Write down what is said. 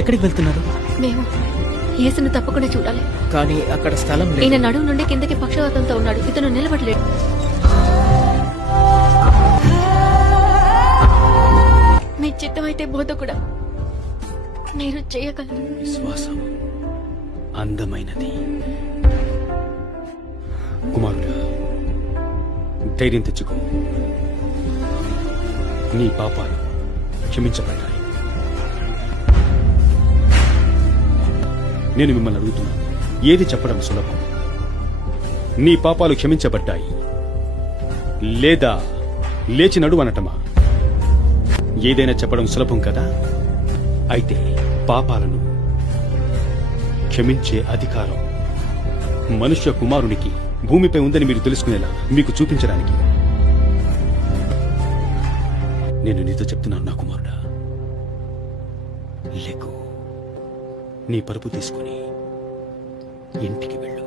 ఎక్కడికి వెళ్తున్నారు? మేము యేసును తప్పకుండా చూడాలి. కానీ అక్కడ స్థలం లేదు. ఈయన నడుము నుండి కిందకి పక్షవాతంతో ఉన్నాడు. ఇతను నిలబడలేడు. మీ చిత్తం అయితే బోధకుడా మీరు చేయగలరు. విశ్వాసం అందమైనది. కుమారుడా, ధైర్యం తెచ్చుకో. నీ పాపాలు క్షమించబడ్డాయి. నేను మిమ్మల్ని అడుగుతున్నాను, ఏది చెప్పడం సులభం? నీ పాపాలు క్షమించబడ్డాయి లేదా లేచి నడు అనటమా? ఏదైనా చెప్పడం సులభం కదా. అయితే పాపాలను క్షమించే అధికారం మనుష్య కుమారునికి భూమిపై ఉందని మీరు తెలుసుకునేలా మీకు చూపించడానికి నేను నీతో చెప్తున్నాను. నా కుమారుడా, లెగు, నీ పరుపు తీసుకుని ఇంటికి వెళ్ళు.